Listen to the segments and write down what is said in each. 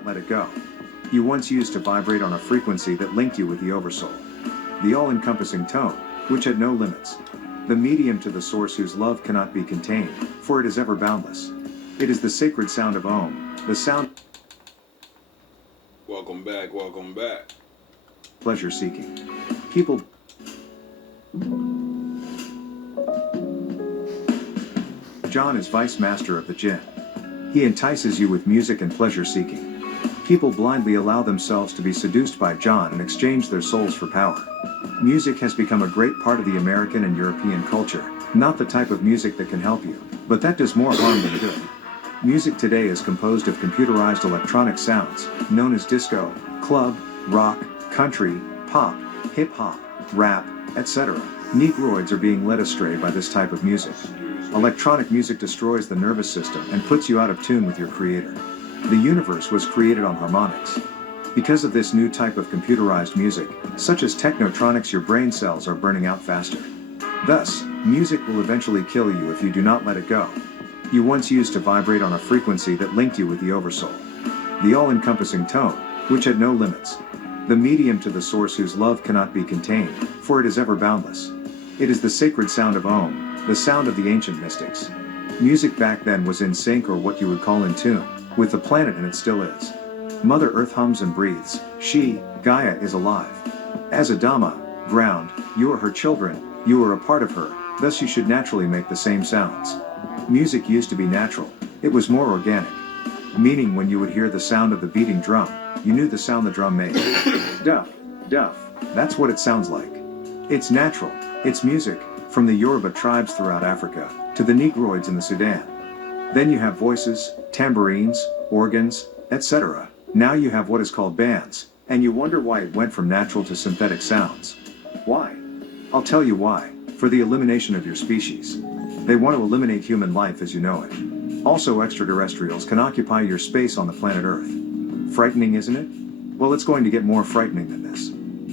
not let it go. You once used to vibrate on a frequency that linked you with the Oversoul. The all-encompassing tone, which had no limits. The medium to the source whose love cannot be contained, for it is ever boundless. It is the sacred sound of Om, the sound... Welcome back, welcome back. Pleasure-seeking. People... John is vice master of the jinn. He entices you with music and pleasure-seeking. People blindly allow themselves to be seduced by John and exchange their souls for power. Music has become a great part of the American and European culture, not the type of music that can help you, but that does more harm than good. Music today is composed of computerized electronic sounds, known as disco, club, rock, country, pop, hip-hop, rap, etc. Negroids are being led astray by this type of music. Electronic music destroys the nervous system and puts you out of tune with your creator. The universe was created on harmonics. Because of this new type of computerized music, such as technotronics, your brain cells are burning out faster. Thus, music will eventually kill you if you do not let it go. You once used to vibrate on a frequency that linked you with the Oversoul. The all-encompassing tone, which had no limits. The medium to the source whose love cannot be contained, for it is ever boundless. It is the sacred sound of Om, the sound of the ancient mystics. Music back then was in sync, or what you would call in tune, with the planet, and it still is. Mother Earth hums and breathes. She, Gaia, is alive. As Adama, ground, you are her children, you are a part of her, thus you should naturally make the same sounds. Music used to be natural, it was more organic. Meaning when you would hear the sound of the beating drum, you knew the sound the drum made. Duff, duff, that's what it sounds like. It's natural, it's music, from the Yoruba tribes throughout Africa, to the Negroids in the Sudan. Then you have voices, tambourines, organs, etc. Now you have what is called bands, and you wonder why it went from natural to synthetic sounds. Why? I'll tell you why. For the elimination of your species. They want to eliminate human life as you know it. Also, extraterrestrials can occupy your space on the planet Earth. Frightening, isn't it? Well, it's going to get more frightening than this.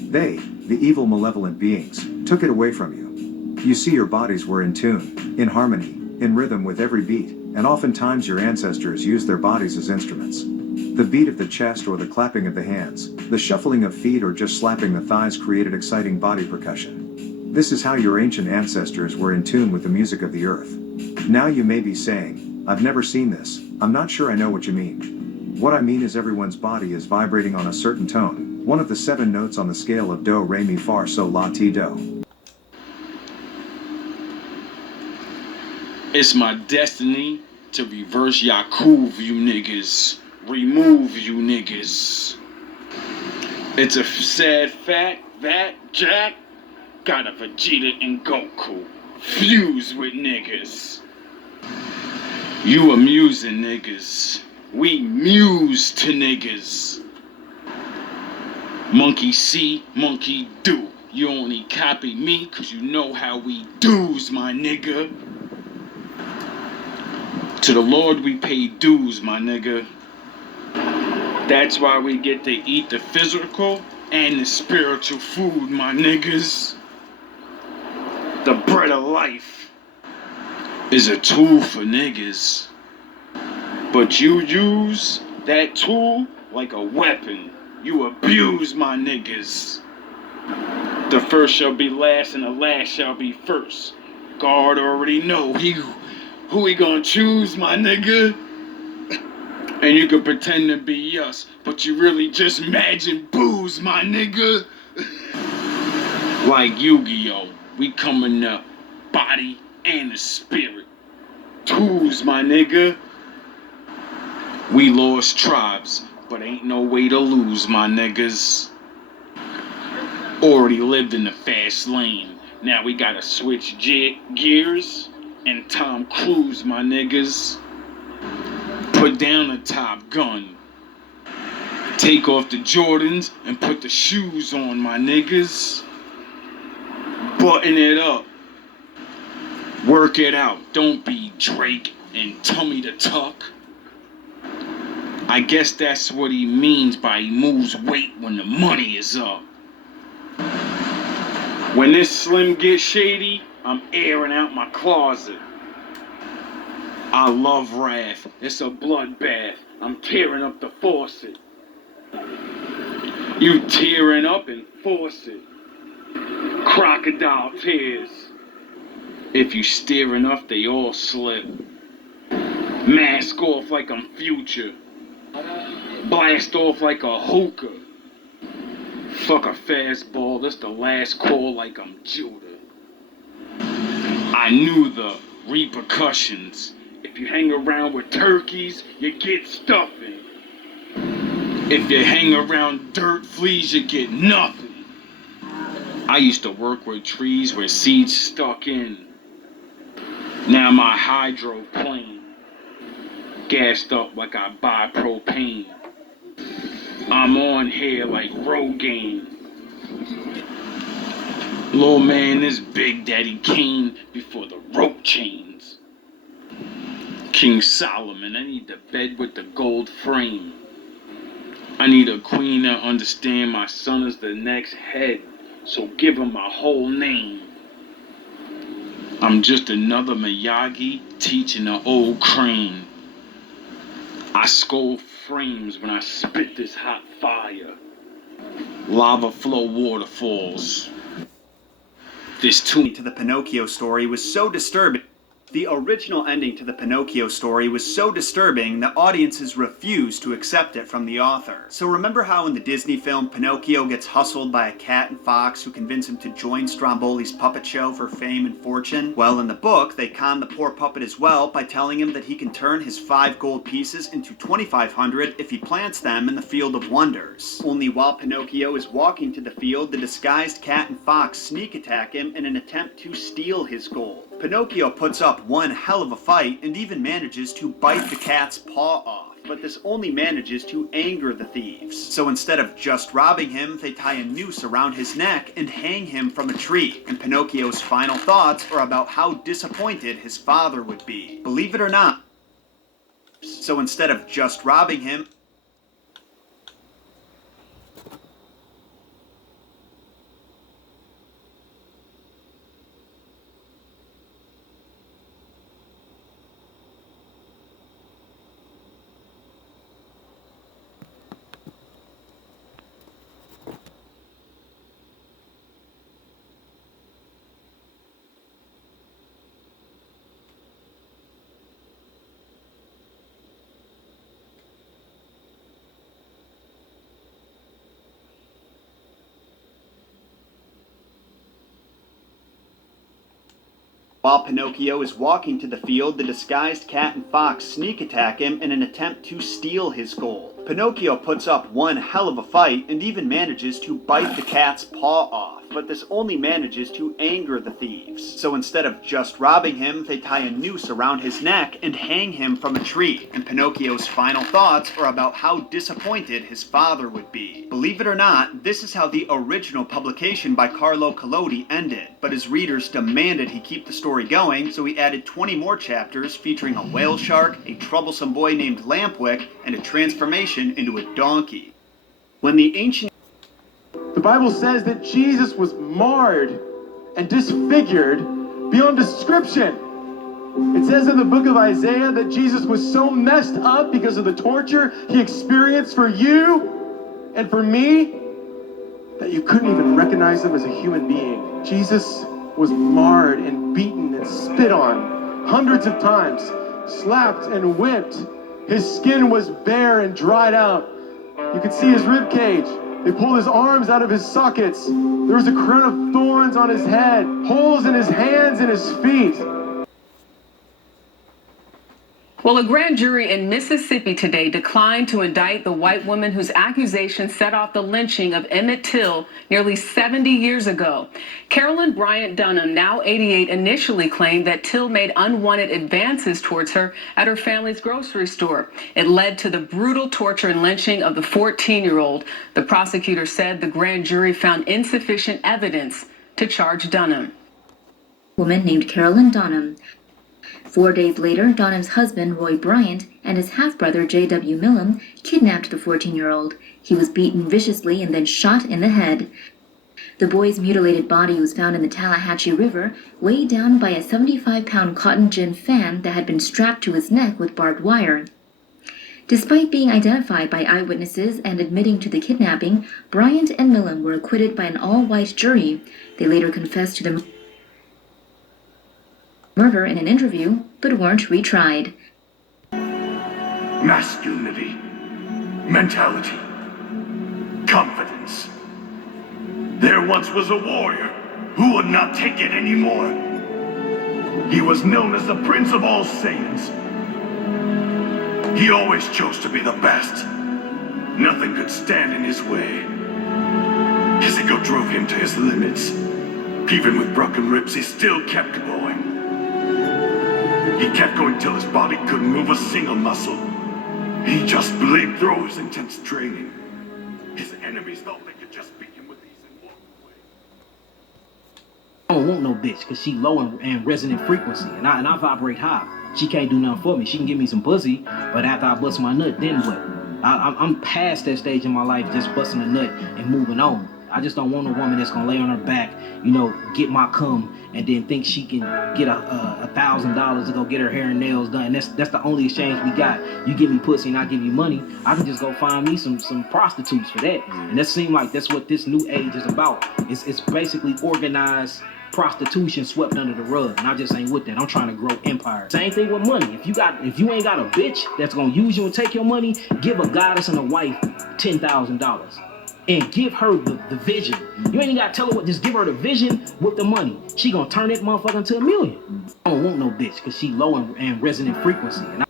They, the evil malevolent beings, took it away from you. You see, your bodies were in tune, in harmony, in rhythm with every beat, and oftentimes your ancestors used their bodies as instruments. The beat of the chest or the clapping of the hands, the shuffling of feet or just slapping the thighs created exciting body percussion. This is how your ancient ancestors were in tune with the music of the earth. Now you may be saying, I've never seen this, I'm not sure I know what you mean. What I mean is everyone's body is vibrating on a certain tone, one of the 7 notes on the scale of do, re, mi, fa, sol, la, ti, do. It's my destiny to reverse Yakuv, you niggas. Remove you niggas. It's a sad fact that Jack got a Vegeta and Goku fused with niggas. You amusing niggas. We muse to niggas. Monkey see, monkey do. You only copy me cause you know how we do's, my nigga. To the Lord we pay dues, my nigga. That's why we get to eat the physical and the spiritual food, my niggas. The bread of life is a tool for niggas. But you use that tool like a weapon. You abuse my niggas. The first shall be last and the last shall be first. God already know who he gonna choose, my nigga? And you can pretend to be us, but you really just Majin Boos, my nigga. Like Yu-Gi-Oh, we come in the body and the spirit. Tools, my nigga. We lost tribes, but ain't no way to lose, my niggas. Already lived in the fast lane. Now we gotta switch gears and Tom Cruise, my niggas. Put down the Top Gun. Take off the Jordans and put the shoes on, my niggas. Button it up. Work it out. Don't be Drake and Tummy the Tuck. I guess that's what he means by he moves weight when the money is up. When this slim gets shady, I'm airing out my closet. I love wrath. It's a bloodbath. I'm tearing up the faucet. You tearing up and faucet. Crocodile tears. If you stare enough, they all slip. Mask off like I'm Future. Blast off like a hookah. Fuck a fastball, that's the last call like I'm Judah. I knew the repercussions. If you hang around with turkeys, you get stuffing. If you hang around dirt fleas, you get nothing. I used to work with trees where seeds stuck in. Now my hydroplane, gassed up like I buy propane. I'm on here like Rogaine. Little man is Big Daddy Kane before the rope chains. King Solomon, I need the bed with the gold frame. I need a queen to understand my son is the next head, so give him my whole name. I'm just another Miyagi teaching an old crane. I scold frames when I spit this hot fire. Lava flow waterfalls. This tune to the Pinocchio story was so disturbing. The original ending to the Pinocchio story was so disturbing that audiences refused to accept it from the author. So remember how in the Disney film Pinocchio gets hustled by a cat and fox who convince him to join Stromboli's puppet show for fame and fortune? Well, in the book, they con the poor puppet as well by telling him that he can turn his 5 gold pieces into 2,500 if he plants them in the Field of Wonders. Only while Pinocchio is walking to the field, the disguised cat and fox sneak attack him in an attempt to steal his gold. Pinocchio puts up one hell of a fight and even manages to bite the cat's paw off, but this only manages to anger the thieves. So instead of just robbing him, they tie a noose around his neck and hang him from a tree. And Pinocchio's final thoughts are about how disappointed his father would be. Believe it or not. So instead of just robbing him, while Pinocchio is walking to the field, the disguised cat and fox sneak attack him in an attempt to steal his gold. Pinocchio puts up one hell of a fight and even manages to bite the cat's paw off, but this only manages to anger the thieves. So instead of just robbing him, they tie a noose around his neck and hang him from a tree. And Pinocchio's final thoughts are about how disappointed his father would be. Believe it or not, this is how the original publication by Carlo Collodi ended, but his readers demanded he keep the story going, so he added 20 more chapters featuring a whale shark, a troublesome boy named Lampwick, and a transformation into a donkey. When the ancient The Bible says that Jesus was marred and disfigured beyond description. It says in the book of Isaiah that Jesus was so messed up because of the torture he experienced for you and for me that you couldn't even recognize him as a human being. Jesus was marred and beaten and spit on hundreds of times, slapped and whipped. His skin was bare and dried out. You could see his rib cage. They pulled his arms out of his sockets. There was a crown of thorns on his head, holes in his hands and his feet. Well, a grand jury in Mississippi today declined to indict the white woman whose accusations set off the lynching of Emmett Till nearly 70 years ago. Carolyn Bryant Dunham, now 88, initially claimed that Till made unwanted advances towards her at her family's grocery store. It led to the brutal torture and lynching of the 14-year-old. The prosecutor said the grand jury found insufficient evidence to charge Dunham. Woman named Carolyn Dunham. 4 days later, Dunham's husband, Roy Bryant, and his half-brother, J.W. Millam, kidnapped the 14-year-old. He was beaten viciously and then shot in the head. The boy's mutilated body was found in the Tallahatchie River, weighed down by a 75-pound cotton gin fan that had been strapped to his neck with barbed wire. Despite being identified by eyewitnesses and admitting to the kidnapping, Bryant and Millam were acquitted by an all-white jury. They later confessed to the murder in an interview, but weren't retried. Masculinity, mentality, confidence. There once was a warrior who would not take it anymore. He was known as the Prince of all Saiyans. He always chose to be the best. Nothing could stand in his way. His ego drove him to his limits. Even with broken ribs, he still kept going. He kept going till his body couldn't move a single muscle. He just believed through his intense training. His enemies thought they could just beat him with ease and walk away. I don't want no bitch because she low in resonant frequency, and I vibrate high. She can't do nothing for me. She can give me some pussy, but after I bust my nut, then what? I'm past that stage in my life, just busting a nut and moving on. I just don't want a woman that's gonna lay on her back, get my cum, and then think she can get $1,000 to go get her hair and nails done. That's the only exchange we got. You give me pussy and I give you money. I can just go find me some prostitutes for that. And that seems like that's what this new age is about. It's basically organized prostitution swept under the rug, and I just ain't with that. I'm trying to grow empire. Same thing with money. If you ain't got a bitch that's gonna use you and take your money, give a goddess and a wife $10,000 and give her the vision. You ain't gotta tell her what. Just give her the vision with the money. She gonna turn that motherfucker into $1 million. I don't want no bitch because she low in resonant frequency. And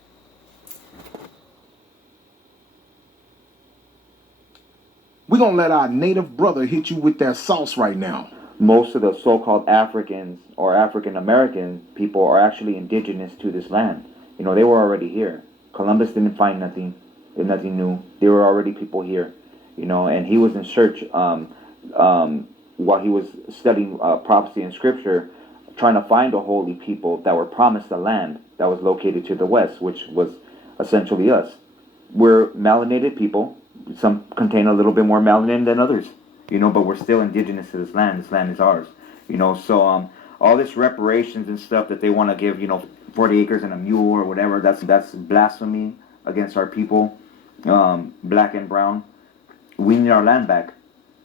We're gonna let our native brother hit you with that sauce right now. Most of the so-called Africans or African American people are actually indigenous to this land. They were already here. Columbus didn't find nothing new. There were already people here, and he was in search while he was studying prophecy and scripture, trying to find a holy people that were promised a land that was located to the west, which was essentially us. We're melanated people. Some contain a little bit more melanin than others. But we're still indigenous to this land. This land is ours, So all this reparations and stuff that they want to give, 40 acres and a mule or whatever, that's blasphemy against our people, black and brown. We need our land back,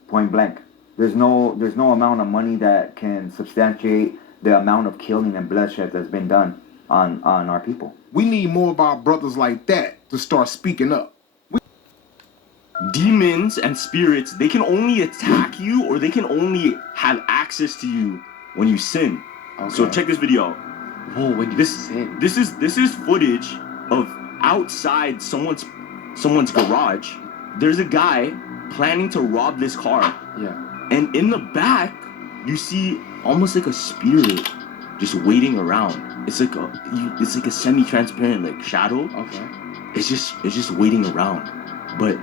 point blank. There's no amount of money that can substantiate the amount of killing and bloodshed that's been done on our people. We need more of our brothers like that to start speaking up. Demons and spirits, they can only attack you, or they can only have access to you when you sin. Okay. So check this video out. Whoa, when you sin. This is footage of outside someone's garage. There's a guy planning to rob this car. Yeah. And in the back, you see almost like a spirit just waiting around. It's like a semi-transparent shadow. Okay. It's just waiting around. But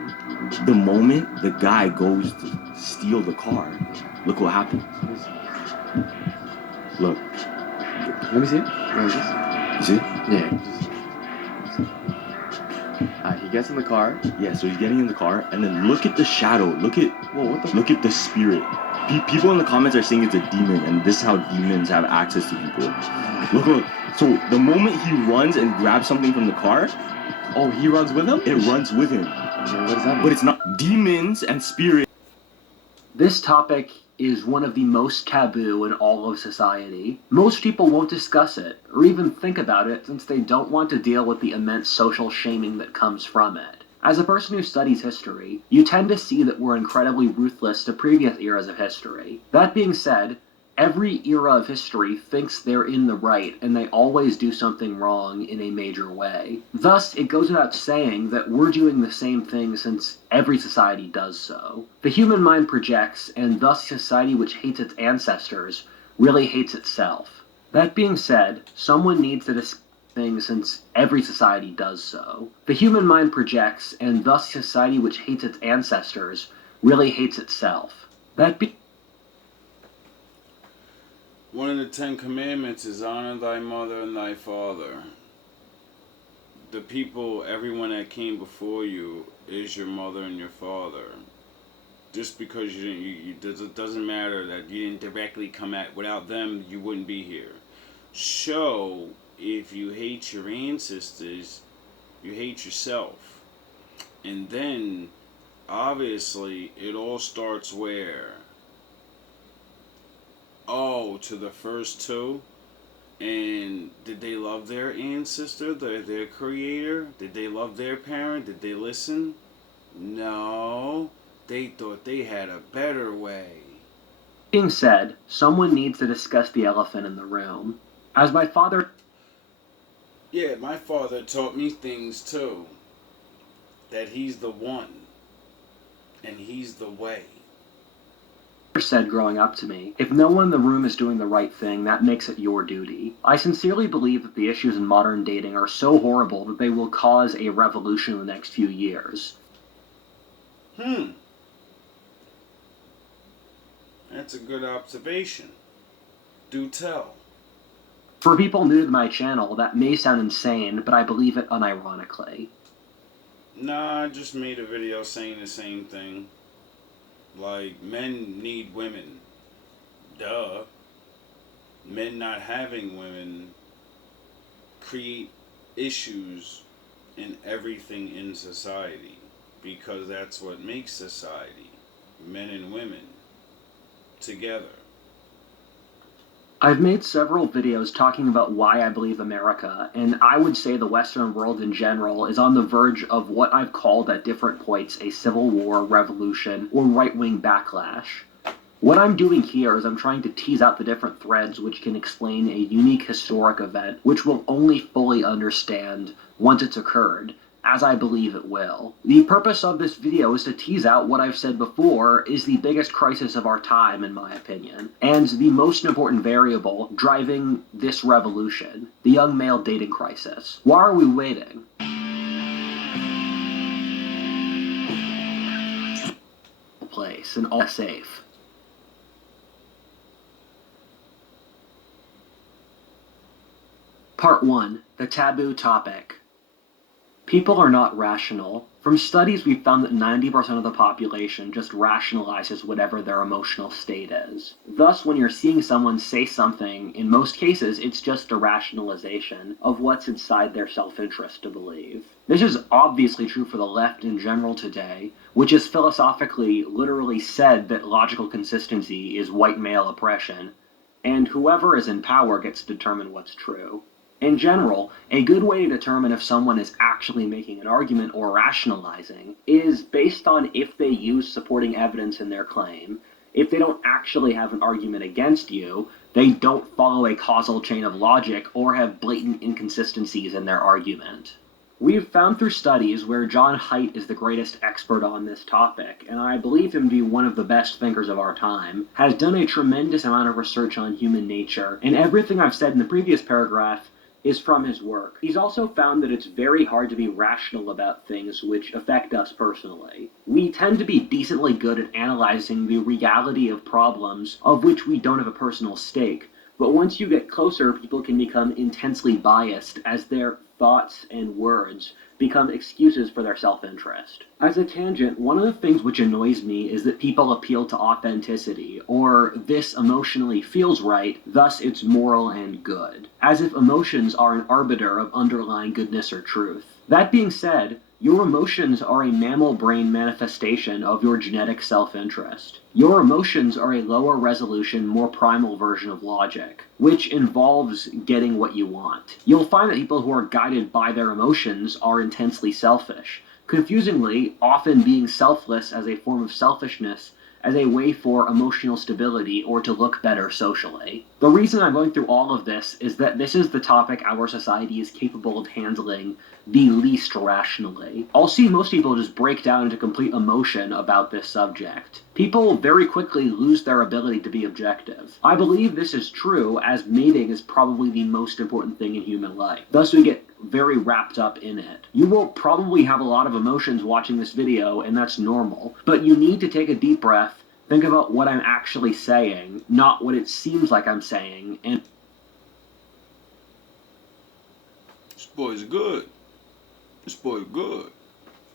the moment the guy goes to steal the car, look what happens. Look. Let me see it. You see it? Yeah. He gets in the car. Yeah, so he's getting in the car, and then look at the shadow. Look at the spirit. People in the comments are saying it's a demon, and this is how demons have access to people. Look. So the moment he runs and grabs something from the car, oh, he runs with him? It runs with him. Yeah, what does that mean? But it's not demons and spirits. This topic is one of the most taboo in all of society. Most people won't discuss it, or even think about it, since they don't want to deal with the immense social shaming that comes from it. As a person who studies history, you tend to see that we're incredibly ruthless to previous eras of history. That being said, every era of history thinks they're in the right, and they always do something wrong in a major way. Thus, it goes without saying that we're doing the same thing since every society does so. The human mind projects, and thus society which hates its ancestors really hates itself. That being said, someone needs to discuss things since every society does so. The human mind projects, and thus society which hates its ancestors really hates itself. One of the 10 Commandments is honor thy mother and thy father. The people, everyone that came before you is your mother and your father. Just because it doesn't matter that you didn't directly come at, without them, you wouldn't be here. So, if you hate your ancestors, you hate yourself. And then, obviously, it all starts where? Oh, to the first two? And did they love their ancestor, their creator? Did they love their parent? Did they listen? No. They thought they had a better way. Being said, someone needs to discuss the elephant in the room. As my father Yeah, my father taught me things too. That he's the one. And he's the way. said growing up to me, if no one in the room is doing the right thing, that makes it your duty. I sincerely believe that the issues in modern dating are so horrible that they will cause a revolution in the next few years. That's a good observation. Do tell. For people new to my channel, that may sound insane, but I believe it unironically. Nah, I just made a video saying the same thing. Like, men need women. Duh. Men not having women create issues in everything in society. Because that's what makes society. Men and women. Together. I've made several videos talking about why I believe America, and I would say the Western world in general, is on the verge of what I've called at different points a civil war, revolution, or right-wing backlash. What I'm doing here is I'm trying to tease out the different threads which can explain a unique historic event which we'll only fully understand once it's occurred, as I believe it will. The purpose of this video is to tease out what I've said before is the biggest crisis of our time, in my opinion, and the most important variable driving this revolution, the young male dating crisis. Why are we waiting? Place and all safe. Part 1. The taboo topic. People are not rational. From studies, we've found that 90% of the population just rationalizes whatever their emotional state is. Thus, when you're seeing someone say something, in most cases, it's just a rationalization of what's inside their self-interest to believe. This is obviously true for the left in general today, which has philosophically literally said that logical consistency is white male oppression, and whoever is in power gets to determine what's true. In general, a good way to determine if someone is actually making an argument or rationalizing is based on if they use supporting evidence in their claim. If they don't actually have an argument against you, they don't follow a causal chain of logic or have blatant inconsistencies in their argument. We've found through studies where John Haidt is the greatest expert on this topic, and I believe him to be one of the best thinkers of our time, has done a tremendous amount of research on human nature, and everything I've said in the previous paragraph is from his work. He's also found that it's very hard to be rational about things which affect us personally. We tend to be decently good at analyzing the reality of problems of which we don't have a personal stake, but once you get closer, people can become intensely biased as their thoughts and words become excuses for their self-interest. As a tangent, one of the things which annoys me is that people appeal to authenticity, or this emotionally feels right, thus it's moral and good, as if emotions are an arbiter of underlying goodness or truth. That being said, your emotions are a mammal brain manifestation of your genetic self-interest. Your emotions are a lower resolution, more primal version of logic, which involves getting what you want. You'll find that people who are guided by their emotions are intensely selfish, confusingly often being selfless as a form of selfishness as a way for emotional stability or to look better socially. The reason I'm going through all of this is that this is the topic our society is capable of handling the least rationally. I'll see most people just break down into complete emotion about this subject. People very quickly lose their ability to be objective. I believe this is true, as mating is probably the most important thing in human life. Thus we get very wrapped up in it. You will probably have a lot of emotions watching this video, and that's normal, but you need to take a deep breath, think about what I'm actually saying, not what it seems like I'm saying, and This boy's good. This boy good.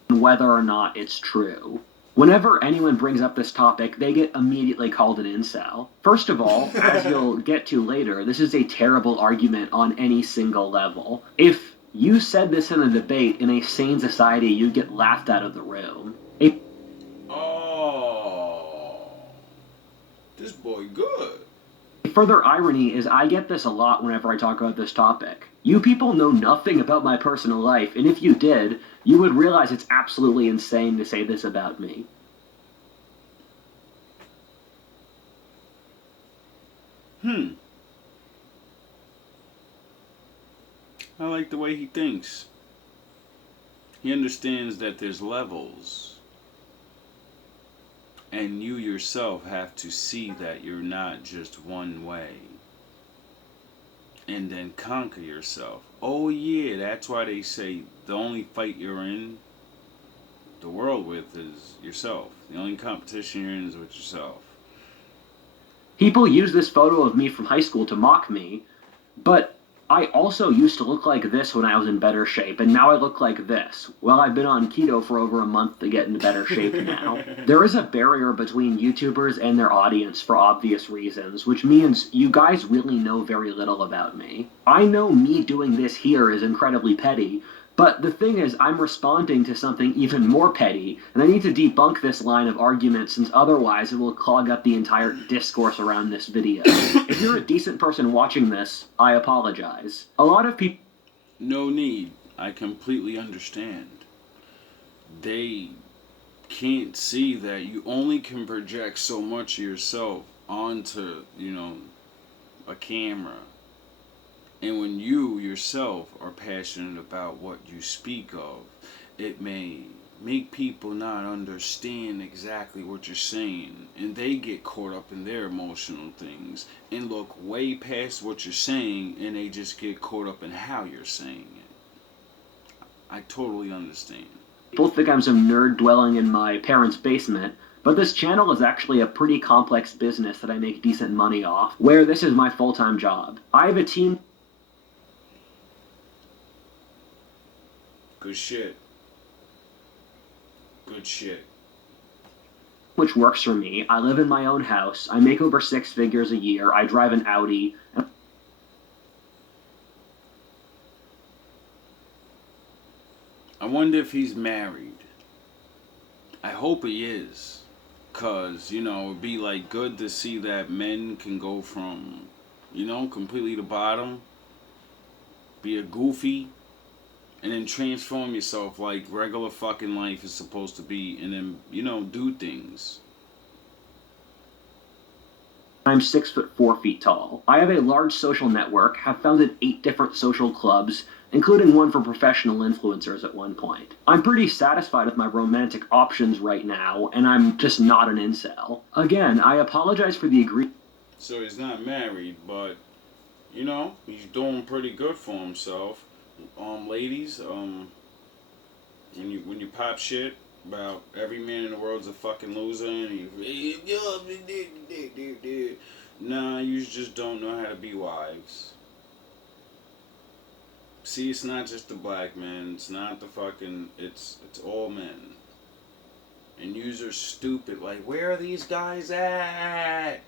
whether or not it's true. Whenever anyone brings up this topic, they get immediately called an incel. First of all, as you'll get to later, this is a terrible argument on any single level. If You said this in a debate. In a sane society, you'd get laughed out of the room. Oh, this boy good. Further irony is I get this a lot whenever I talk about this topic. You people know nothing about my personal life, and if you did, you would realize it's absolutely insane to say this about me. I like the way he thinks. He understands that there's levels. And you yourself have to see that you're not just one way. And then conquer yourself. Oh yeah, that's why they say the only fight you're in the world with is yourself. The only competition you're in is with yourself. People use this photo of me from high school to mock me, but I also used to look like this when I was in better shape, and now I look like this. Well, I've been on keto for over a month to get into better shape now. There is a barrier between YouTubers and their audience for obvious reasons, which means you guys really know very little about me. I know me doing this here is incredibly petty, but the thing is, I'm responding to something even more petty, and I need to debunk this line of argument since otherwise it will clog up the entire discourse around this video. If you're a decent person watching this, I apologize. A lot of people... No need. I completely understand. They can't see that you only can project so much of yourself onto, a camera. And when you yourself are passionate about what you speak of, it may make people not understand exactly what you're saying. And they get caught up in their emotional things and look way past what you're saying, and they just get caught up in how you're saying it. I totally understand. People think I'm some nerd dwelling in my parents' basement, but this channel is actually a pretty complex business that I make decent money off, where this is my full-time job. I have a team... Good shit. Good shit. Which works for me. I live in my own house. I make over 6 figures a year. I drive an Audi. I wonder if he's married. I hope he is. 'Cause, it'd be like good to see that men can go from, completely the bottom, be a goofy, and then transform yourself like regular fucking life is supposed to be, and then, do things. I'm 6'4" tall. I have a large social network, have founded 8 different social clubs, including one for professional influencers at one point. I'm pretty satisfied with my romantic options right now, and I'm just not an incel. Again, I apologize for the So he's not married, but, he's doing pretty good for himself. Ladies, when you pop shit about every man in the world's a fucking loser, and nah, you just don't know how to be wives. See, it's not just the black men, it's not the fucking, it's all men. And yous are stupid, like, where are these guys at?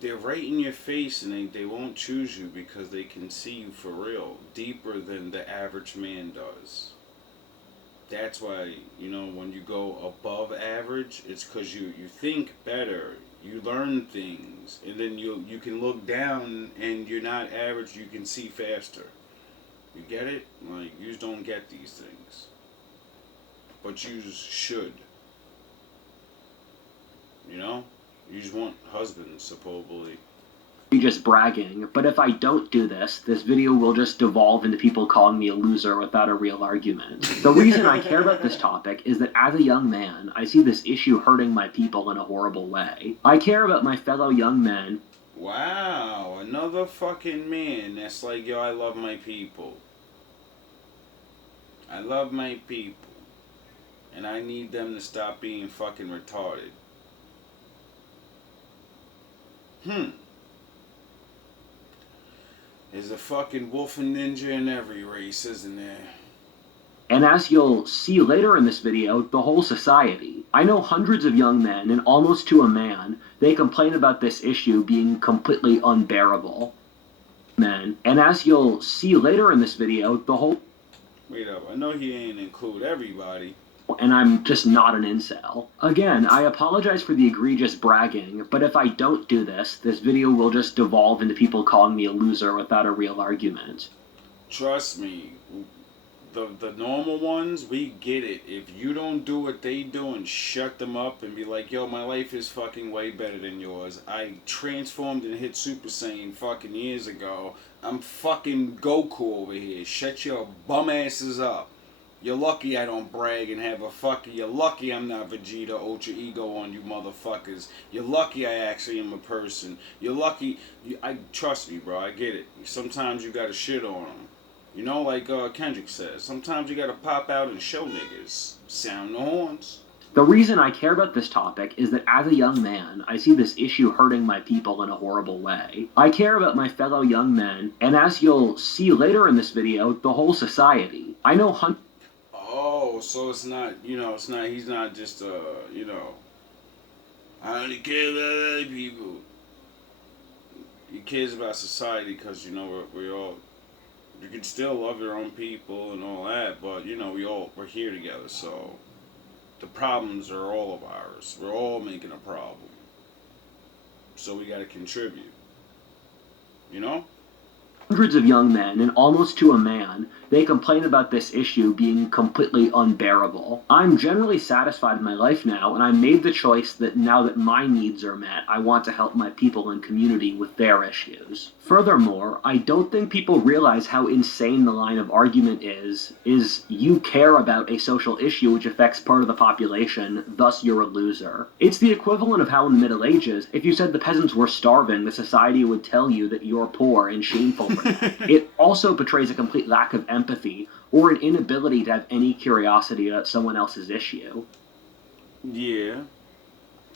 They're right in your face, and they won't choose you because they can see you for real, deeper than the average man does. That's why, when you go above average, it's because you think better, you learn things, and then you can look down, and you're not average, you can see faster. You get it? Like, you don't get these things. But you should. You just want husbands, supposedly. just bragging, but if I don't do this, this video will just devolve into people calling me a loser without a real argument. The reason I care about this topic is that as a young man, I see this issue hurting my people in a horrible way. I care about my fellow young men. Wow, another fucking man that's like, yo, I love my people. I love my people. And I need them to stop being fucking retarded. There's a fucking wolf and ninja in every race, isn't there? And as you'll see later in this video, the whole society. I know hundreds of young men, and almost to a man, they complain about this issue being completely unbearable. men, and as you'll see later in this video, the whole... Wait up, I know he ain't include everybody. And I'm just not an incel. Again, I apologize for the egregious bragging, but if I don't do this, this video will just devolve into people calling me a loser without a real argument. Trust me, the normal ones, we get it. If you don't do what they do and shut them up and be like, yo, my life is fucking way better than yours. I transformed and hit Super Saiyan fucking years ago. I'm fucking Goku over here. Shut your bum asses up. You're lucky I don't brag and have a fucking... You're lucky I'm not Vegeta Ultra Ego on you motherfuckers. You're lucky I actually am a person. You're lucky... trust me, bro. I get it. Sometimes you gotta shit on them. You know, like Kendrick says, sometimes you gotta pop out and show niggas. Sound the horns. The reason I care about this topic is that as a young man, I see this issue hurting my people in a horrible way. I care about my fellow young men, and as you'll see later in this video, the whole society. I know Oh, so it's not, it's not, he's not just, I only care about other people. He cares about society because, we all, you can still love your own people and all that, but, we're here together, so the problems are all of ours. We're all making a problem. So we gotta contribute. You know? Hundreds of young men, and almost to a man, they complain about this issue being completely unbearable. I'm generally satisfied in my life now, and I made the choice that now that my needs are met, I want to help my people and community with their issues. Furthermore, I don't think people realize how insane the line of argument is you care about a social issue which affects part of the population, thus you're a loser. It's the equivalent of how in the Middle Ages, if you said the peasants were starving, the society would tell you that you're poor and shameful. It also betrays a complete lack of empathy or an inability to have any curiosity about someone else's issue. Yeah.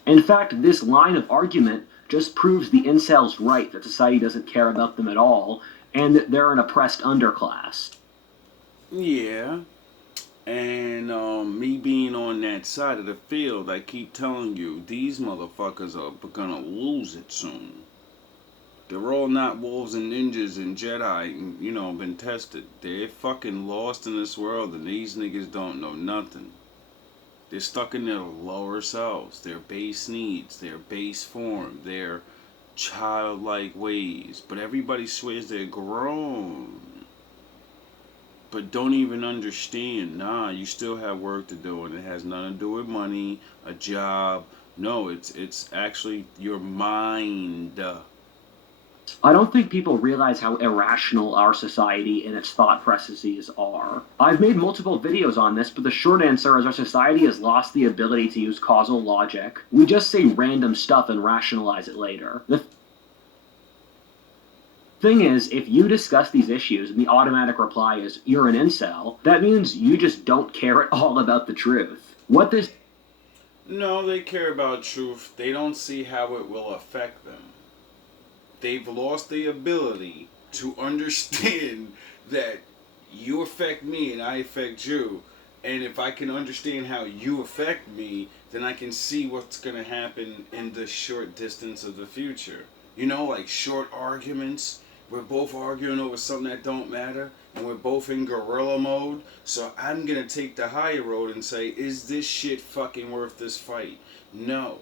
In fact, this line of argument just proves the incels right that society doesn't care about them at all and that they're an oppressed underclass. Yeah. And me being on that side of the field, I keep telling you, these motherfuckers are gonna lose it soon. They're all not wolves and ninjas and Jedi and, been tested. They're fucking lost in this world and these niggas don't know nothing. They're stuck in their lower selves, their base needs, their base form, their childlike ways. But everybody swears they're grown. But don't even understand, nah, you still have work to do and it has nothing to do with money, a job. No, it's actually your mind. I don't think people realize how irrational our society and its thought processes are. I've made multiple videos on this, but the short answer is our society has lost the ability to use causal logic. We just say random stuff and rationalize it later. The thing is, if you discuss these issues and the automatic reply is, you're an incel, that means you just don't care at all about the truth. No, they care about truth. They don't see how it will affect them. They've lost the ability to understand that you affect me and I affect you. And if I can understand how you affect me, then I can see what's going to happen in the short distance of the future. Like short arguments. We're both arguing over something that don't matter. And we're both in guerrilla mode. So I'm going to take the higher road and say, is this shit fucking worth this fight? No.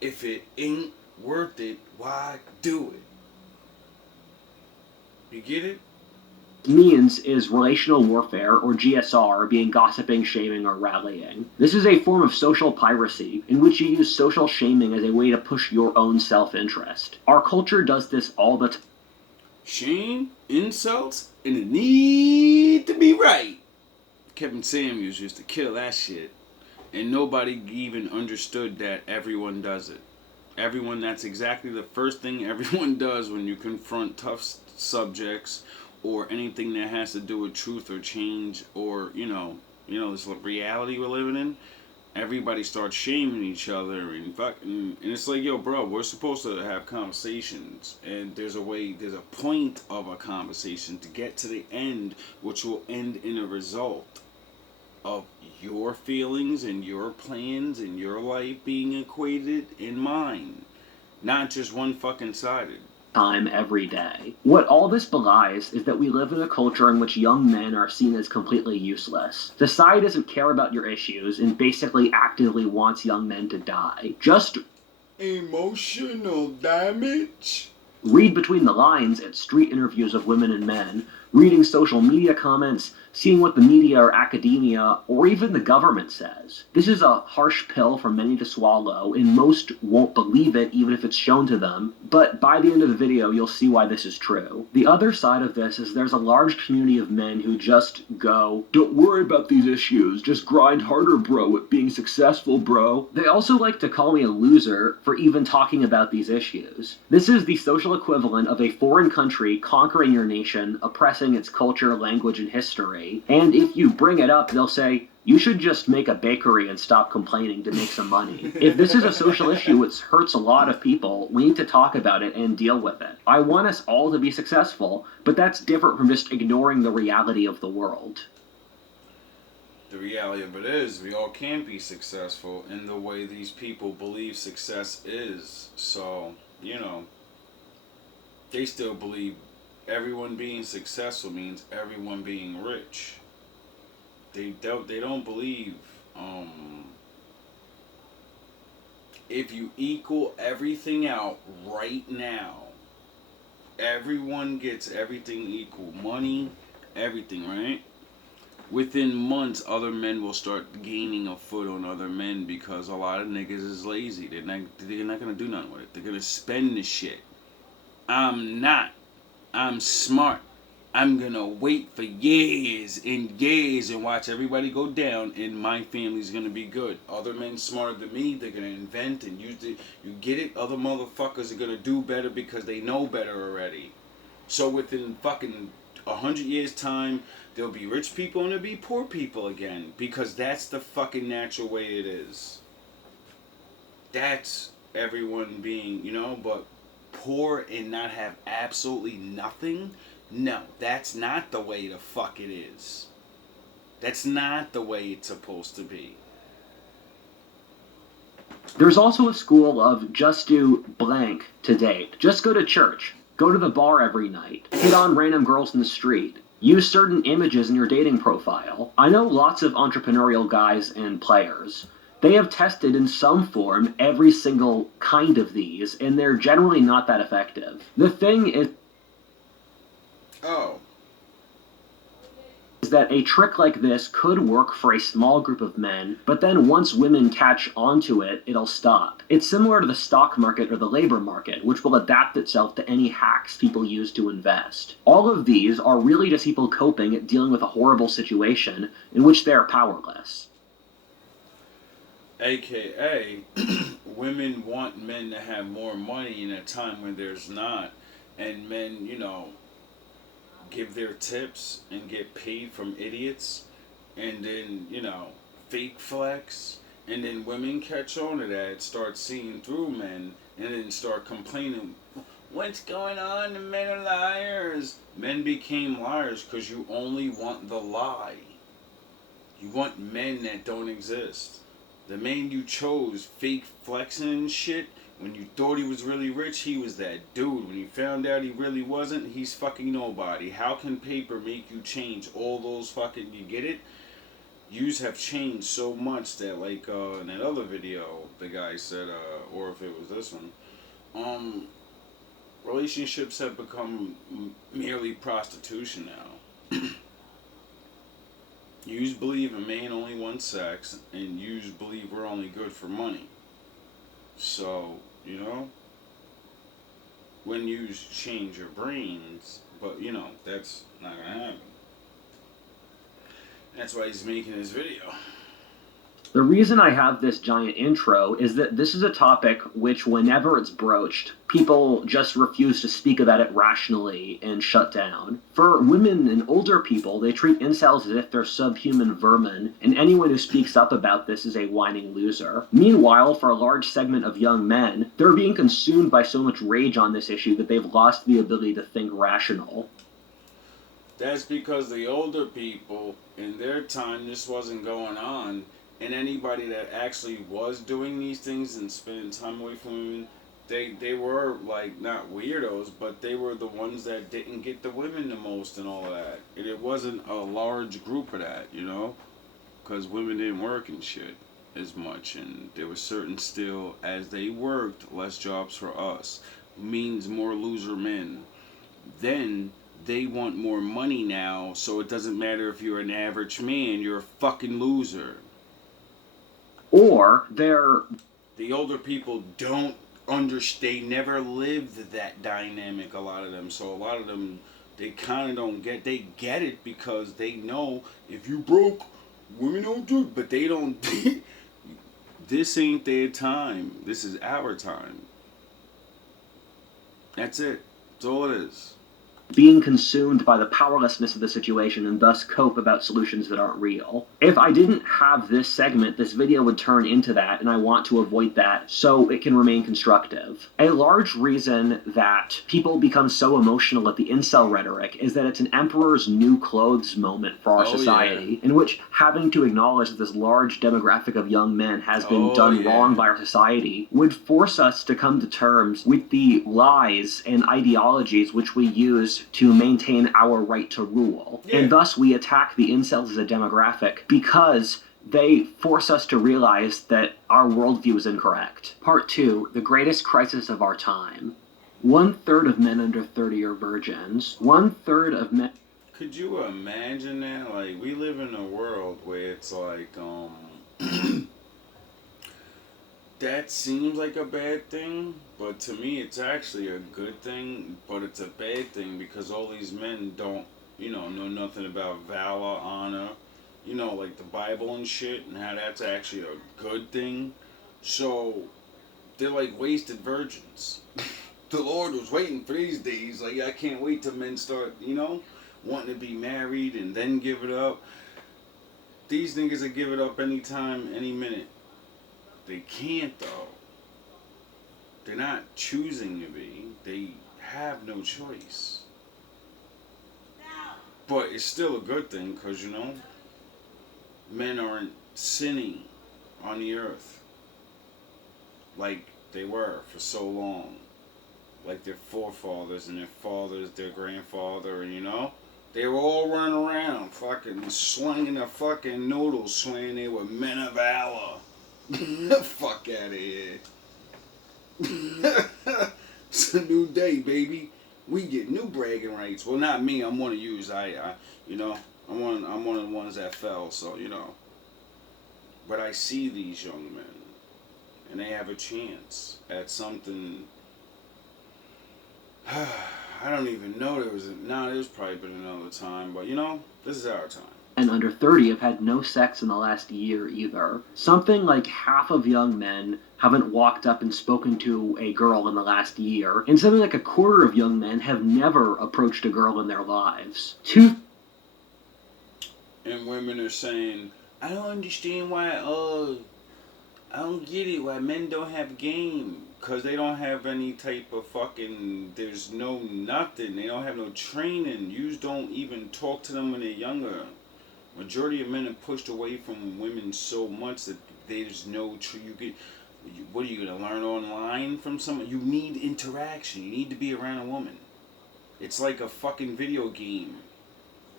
If it ain't worth it, why do it? You get it? Means is relational warfare, or GSR, being gossiping, shaming, or rallying. This is a form of social piracy, in which you use social shaming as a way to push your own self-interest. Our culture does this all the time. Shame, insults, and the need to be right. Kevin Samuels used to kill that shit. And nobody even understood that everyone does it. That's exactly the first thing everyone does when you confront tough subjects or anything that has to do with truth or change or, this reality we're living in. Everybody starts shaming each other and it's like, yo, bro, we're supposed to have conversations and there's a point of a conversation to get to the end, which will end in a result of your feelings and your plans and your life being equated in mine. Not just one fucking sided. time every day. What all this belies is that we live in a culture in which young men are seen as completely useless. Society doesn't care about your issues and basically actively wants young men to die. Just emotional damage? Read between the lines at street interviews of women and men, reading social media comments, seeing what the media or academia or even the government says. This is a harsh pill for many to swallow, and most won't believe it even if it's shown to them, but by the end of the video you'll see why this is true. The other side of this is there's a large community of men who just go, "Don't worry about these issues, just grind harder, bro, at being successful, bro." They also like to call me a loser for even talking about these issues. This is the social equivalent of a foreign country conquering your nation, oppressing its culture, language, and history. And if you bring it up, they'll say, "You should just make a bakery and stop complaining to make some money." If this is a social issue which hurts a lot of people, we need to talk about it and deal with it. I want us all to be successful, but that's different from just ignoring the reality of the world. The reality of it is, we all can't be successful in the way these people believe success is. So, they still believe everyone being successful means everyone being rich. They don't believe if you equal everything out right now, everyone gets everything equal. Money, everything, right? Within months, other men will start gaining a foot on other men because a lot of niggas is lazy. They're not gonna do nothing with it. They're gonna spend the shit. I'm not. I'm smart. I'm gonna wait for years and years and watch everybody go down, and my family's gonna be good. Other men smarter than me, they're gonna invent and use it. You get it? Other motherfuckers are gonna do better because they know better already. So within fucking 100 years time, there'll be rich people and there'll be poor people again, because that's the fucking natural way it is. That's everyone being, but poor and not have absolutely nothing? No, that's not the way the fuck it is. That's not the way it's supposed to be. There's also a school of just do blank to date. Just go to church. Go to the bar every night. Hit on random girls in the street. Use certain images in your dating profile. I know lots of entrepreneurial guys and players. They have tested in some form every single kind of these, and they're generally not that effective. The thing is that a trick like this could work for a small group of men, but then once women catch onto it, it'll stop. It's similar to the stock market or the labor market, which will adapt itself to any hacks people use to invest. All of these are really just people coping at dealing with a horrible situation in which they are powerless. AKA, women want men to have more money in a time when there's not, and men, give their tips and get paid from idiots, and then, fake flex, and then women catch on to that, start seeing through men, and then start complaining, "What's going on? The men are liars." Men became liars because you only want the lie. You want men that don't exist. The man you chose, fake flexing and shit, when you thought he was really rich, he was that dude. When you found out he really wasn't, he's fucking nobody. How can paper make you change all those fucking, you get it? Yous have changed so much that, like, in that other video, the guy said, or if it was this one, relationships have become merely prostitution now. Yous believe a man only wants sex, and yous believe we're only good for money. So, when you change your brains, but that's not gonna happen. That's why he's making this video. The reason I have this giant intro is that this is a topic which, whenever it's broached, people just refuse to speak about it rationally and shut down. For women and older people, they treat incels as if they're subhuman vermin, and anyone who speaks up about this is a whining loser. Meanwhile, for a large segment of young men, they're being consumed by so much rage on this issue that they've lost the ability to think rational. That's because the older people, in their time, this wasn't going on. And anybody that actually was doing these things and spending time away from women, they were like not weirdos, but they were the ones that didn't get the women the most and all of that. And it wasn't a large group of that, you know, because women didn't work and shit as much, and there was certain still as they worked less jobs for us means more loser men. Then they want more money now, so it doesn't matter if you're an average man, you're a fucking loser. Or they're The older people don't understand, they never lived that dynamic, a lot of them. So a lot of them, they kind of don't get, they get it because they know if you broke, women don't do it, but they don't. This ain't their time. This is our time. That's it. That's all it is. being consumed by the powerlessness of the situation and thus cope about solutions that aren't real. If I didn't have this segment, this video would turn into that, and I want to avoid that so it can remain constructive. A large reason that people become so emotional at the incel rhetoric is that it's an emperor's new clothes moment for our society, in which having to acknowledge that this large demographic of young men has been done wrong by our society would force us to come to terms with the lies and ideologies which we use to maintain our right to rule. And thus we attack the incels as a demographic because they force us to realize that our worldview is incorrect. Part 2, the greatest crisis of our time. 1/3 of men under 30 are virgins. 1/3 of men... Could you imagine that? Like, we live in a world where it's like, that seems like a bad thing, but to me it's actually a good thing, but it's a bad thing because all these men don't, know nothing about valor, honor, like the Bible and shit, and how that's actually a good thing. So, they're like wasted virgins. The Lord was waiting for these days. Like, I can't wait till men start, wanting to be married and then give it up. These niggas will give it up anytime, any minute. They can't, though. They're not choosing to be. They have no choice. But it's still a good thing because, men aren't sinning on the earth like they were for so long. Like their forefathers and their fathers, their grandfather, and they were all running around fucking slinging their fucking noodles, swinging they were men of valor. Fuck out of here. It's a new day, baby. We get new bragging rights. Well, not me. I'm one of yous. I'm one of the ones that fell. So But I see these young men, and they have a chance at something. I don't even know there was. There's probably been another time, but this is our time. And under 30 have had no sex in the last year either. Something like half of young men haven't walked up and spoken to a girl in the last year, and something like 1/4 of young men have never approached a girl in their lives. And women are saying, I don't understand why, I don't get it, why men don't have game. Because they don't have any type of fucking, there's no nothing. They don't have no training. You don't even talk to them when they're younger. Majority of men are pushed away from women so much that there's no what are you going to learn online from someone? You need interaction. You need to be around a woman. It's like a fucking video game.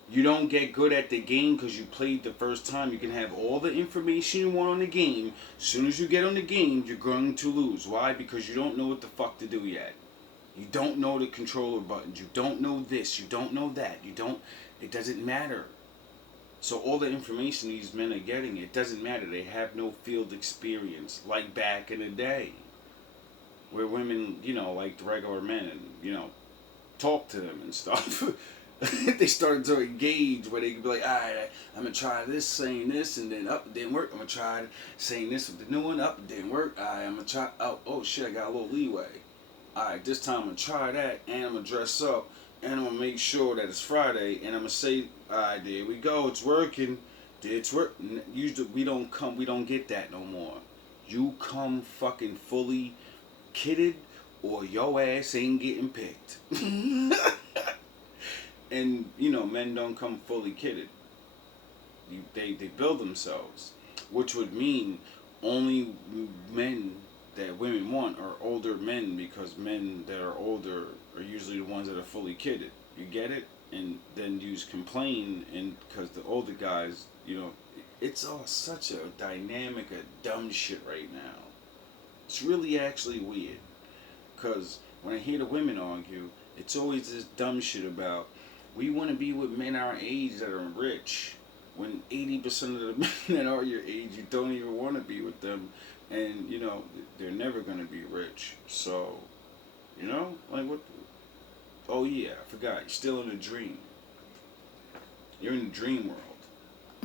You don't get good at the game because you played the first time. You can have all the information you want on the game. As soon as you get on the game, you're going to lose. Why? Because you don't know what the fuck to do yet. You don't know the controller buttons. You don't know this. You don't know that. It doesn't matter. So all the information these men are getting, it doesn't matter. They have no field experience like back in the day. Where women, like the regular men, and, talk to them and stuff. They started to engage where they could be like, alright, I'm going to try this, saying this, and then up, it didn't work. I'm going to try saying this with the new one, up, it didn't work. Alright, I'm going to try, oh shit, I got a little leeway. Alright, this time I'm going to try that, and I'm going to dress up, and I'm going to make sure that it's Friday, and I'm going to say, alright, there we go, it's working. It's working. Usually we don't get that no more. You come fucking fully kitted, or your ass ain't getting picked. And, men don't come fully kitted. They build themselves. Which would mean only men that women want are older men, because men that are older are usually the ones that are fully kidded. You get it? And then you complain, and because the older guys, you know, it's all such a dynamic of dumb shit right now. It's really actually weird, because when I hear the women argue, it's always this dumb shit about, we want to be with men our age that are rich, when 80% of the men that are your age, you don't even want to be with them, and, you know, they're never going to be rich. So, you know, like, what? Oh yeah, I forgot, you're still in a dream. You're in a dream world.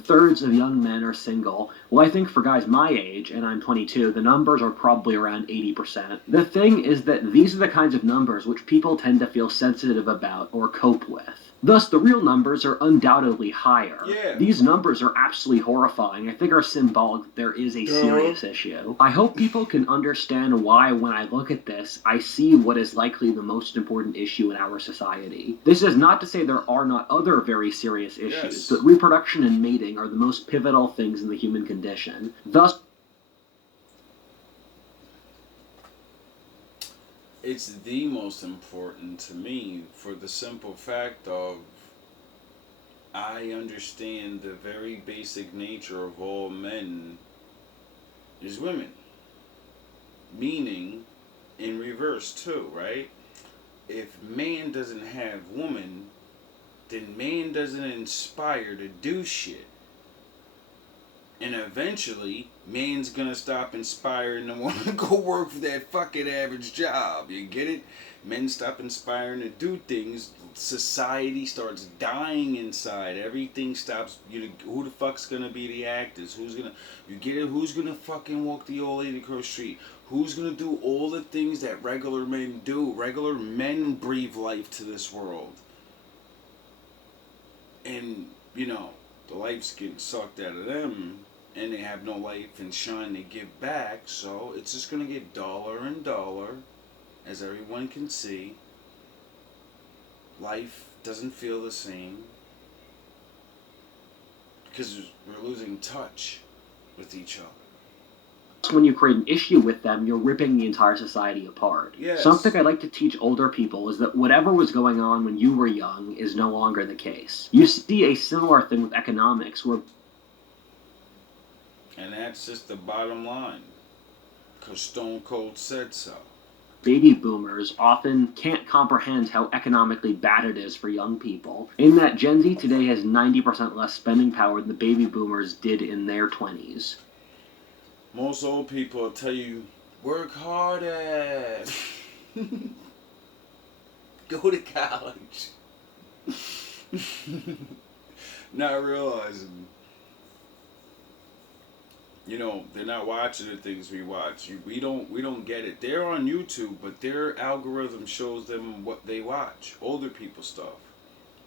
Thirds of young men are single. Well, I think for guys my age, and I'm 22, the numbers are probably around 80%. The thing is that these are the kinds of numbers which people tend to feel sensitive about or cope with. Thus, the real numbers are undoubtedly higher. Yeah. These numbers are absolutely horrifying. I think are symbolic that there is a serious issue. I hope people can understand why, when I look at this, I see what is likely the most important issue in our society. This is not to say there are not other very serious issues, but reproduction and mating are the most pivotal things in the human condition. Thus, it's the most important to me, for the simple fact of, I understand the very basic nature of all men is women. Meaning, in reverse too, right? If man doesn't have woman, then man doesn't inspire to do shit. And eventually, man's gonna stop inspiring to want to go work for that fucking average job. You get it? Men stop inspiring to do things. Society starts dying inside. Everything stops. Who the fuck's gonna be the actors? Who's gonna? You get it? Who's gonna fucking walk the old lady across the street? Who's gonna do all the things that regular men do? Regular men breathe life to this world. And, you know, the life's getting sucked out of them, and they have no life and shine to give back, so it's just going to get duller and duller, as everyone can see. Life doesn't feel the same, because we're losing touch with each other. when you create an issue with them, you're ripping the entire society apart. Yes. Something I like to teach older people is that whatever was going on when you were young is no longer the case. You see a similar thing with economics, where... And that's just the bottom line, because Stone Cold said so. Baby boomers often can't comprehend how economically bad it is for young people, in that Gen Z today has 90% less spending power than the baby boomers did in their 20s. Most old people will tell you, work harder. Go to college. Not realizing, you know, they're not watching the things we watch. We don't get it. They're on YouTube, but their algorithm shows them what they watch. Older people stuff.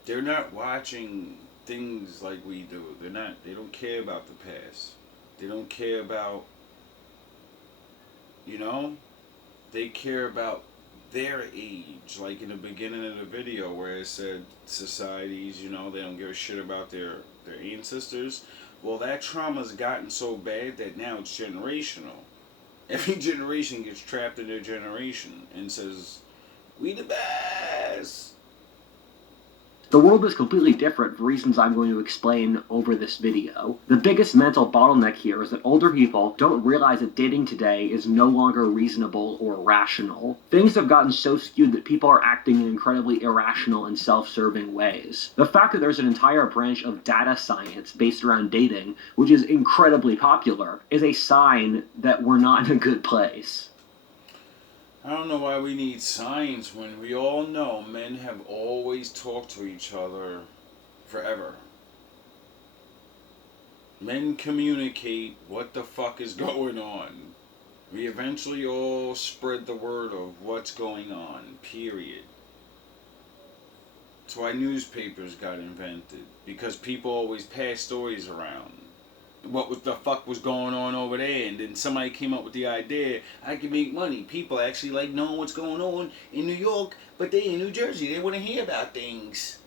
They're not watching things like we do. They don't care about the past. They don't care about, you know, they care about their age. Like in the beginning of the video where it said societies, you know, they don't give a shit about their ancestors. Well, that trauma's gotten so bad that now it's generational. Every generation gets trapped in their generation and says, we the best. The world is completely different for reasons I'm going to explain over this video. The biggest mental bottleneck here is that older people don't realize that dating today is no longer reasonable or rational. Things have gotten so skewed that people are acting in incredibly irrational and self-serving ways. The fact that there's an entire branch of data science based around dating, which is incredibly popular, is a sign that we're not in a good place. I don't know why we need science when we all know men have always talked to each other forever. Men communicate what the fuck is going on. We eventually all spread the word of what's going on, period. That's why newspapers got invented, because people always pass stories around. What the fuck was going on over there, and then somebody came up with the idea, I can make money. People actually like knowing what's going on in New York, but they in New Jersey, they want to hear about things.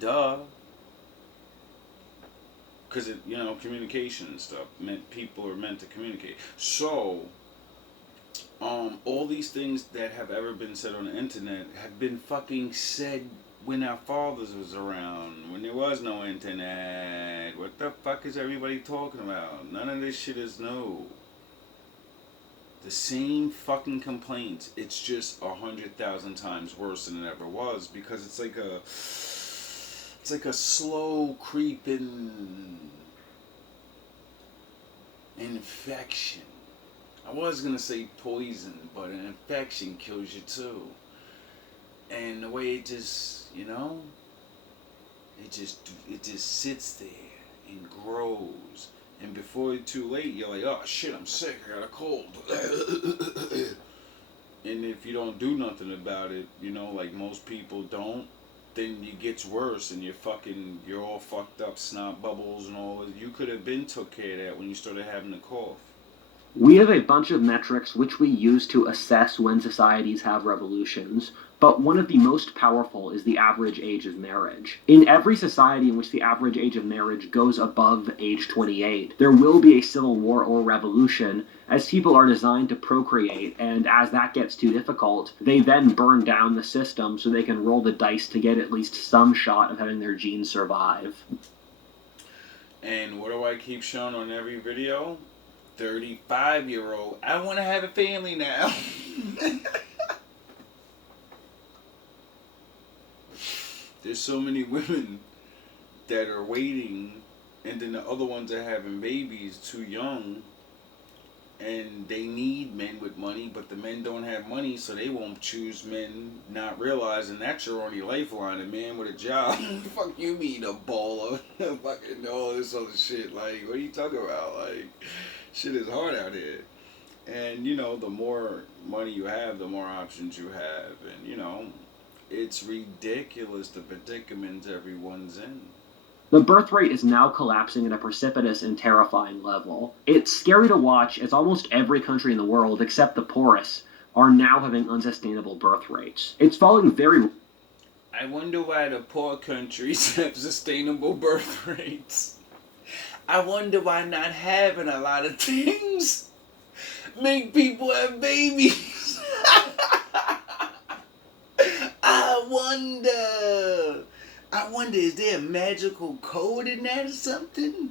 Duh. Because, you know, communication and stuff, people are meant to communicate. So, All these things that have ever been said on the internet have been fucking said when our fathers was around, when there was no internet. What the fuck is everybody talking about? None of this shit is new. The same fucking complaints. It's just 100,000 times worse than it ever was, because it's like a slow creeping infection. I was gonna say poison, but an infection kills you too. And the way it just, it just sits there and grows. And before it's too late, you're like, oh shit, I'm sick, I got a cold. And if you don't do nothing about it, like most people don't, then it gets worse and you're all fucked up, snot bubbles and all that. You could have been took care of that when you started having a cough. We have a bunch of metrics which we use to assess when societies have revolutions, but one of the most powerful is the average age of marriage. In every society in which the average age of marriage goes above age 28, there will be a civil war or revolution, as people are designed to procreate, and as that gets too difficult, they then burn down the system so they can roll the dice to get at least some shot of having their genes survive. And what do I keep showing on every video? 35-year-old, I want to have a family now. There's so many women that are waiting, and then the other ones are having babies too young, and they need men with money, but the men don't have money, so they won't choose men, not realizing that's your only lifeline, a man with a job. Fuck you mean, a baller? Fucking all this other shit. Like, what are you talking about? Like, shit is hard out here. And, the more money you have, the more options you have. And, it's ridiculous the predicament everyone's in. The birth rate is now collapsing at a precipitous and terrifying level. It's scary to watch as almost every country in the world, except the poorest, are now having unsustainable birth rates. It's falling very... I wonder why the poor countries have sustainable birth rates. I wonder why not having a lot of things make people have babies. I wonder, is there a magical code in that or something?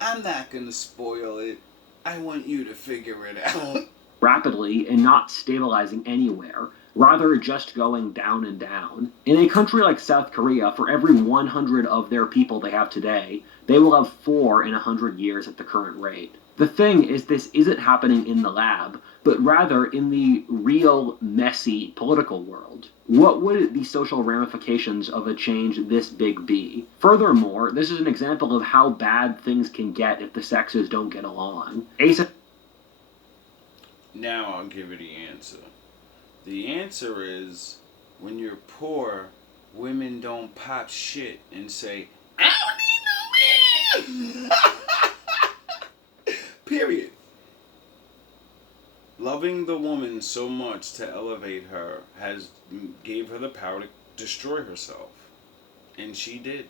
I'm not gonna spoil it. I want you to figure it out. Rapidly and not stabilizing anywhere, rather just going down and down. In a country like South Korea, for every 100 of their people they have today, they will have 4 in 100 years at the current rate. The thing is, this isn't happening in the lab, but rather in the real, messy political world. What would the social ramifications of a change this big be? Furthermore, this is an example of how bad things can get if the sexes don't get along. Now I'll give you the answer. The answer is, when you're poor, women don't pop shit and say, I don't need no man! Period. Loving the woman so much to elevate her gave her the power to destroy herself. And she did.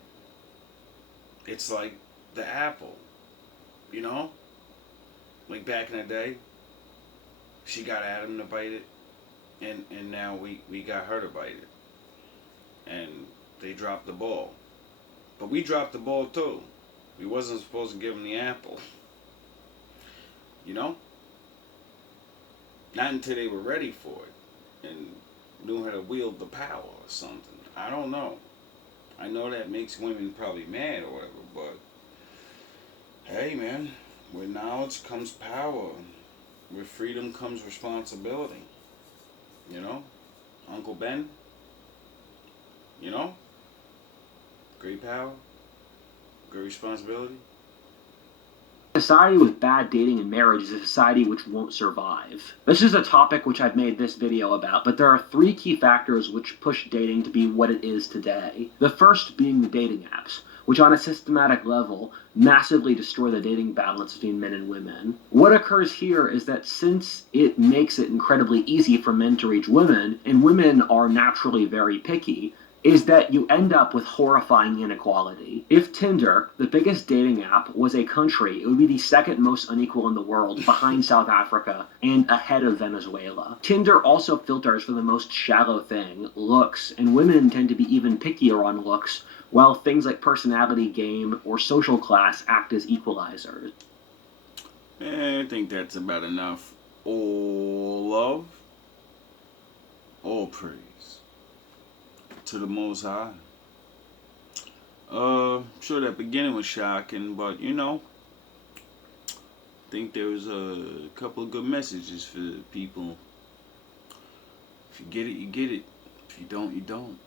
It's like the apple. Like back in the day, she got Adam to bite it, and now we got her to bite it. And they dropped the ball. But we dropped the ball too. We wasn't supposed to give them the apple. Not until they were ready for it and knew how to wield the power or something. I don't know. I know that makes women probably mad or whatever, but hey man, with knowledge comes power. With freedom comes responsibility. Uncle Ben, great power, great responsibility. A society with bad dating and marriage is a society which won't survive. This is a topic which I've made this video about, but there are 3 key factors which push dating to be what it is today. The first being the dating apps, which on a systematic level massively destroy the dating balance between men and women. What occurs here is that since it makes it incredibly easy for men to reach women, and women are naturally very picky, is that you end up with horrifying inequality. If Tinder, the biggest dating app, was a country, it would be the second most unequal in the world, behind South Africa and ahead of Venezuela. Tinder also filters for the most shallow thing, looks, and women tend to be even pickier on looks, while things like personality, game, or social class act as equalizers. I think that's about enough. All love, all praise to the Most High. Sure that beginning was shocking, but you know, I think there was a couple of good messages for people. If you get it, you get it. If you don't, you don't.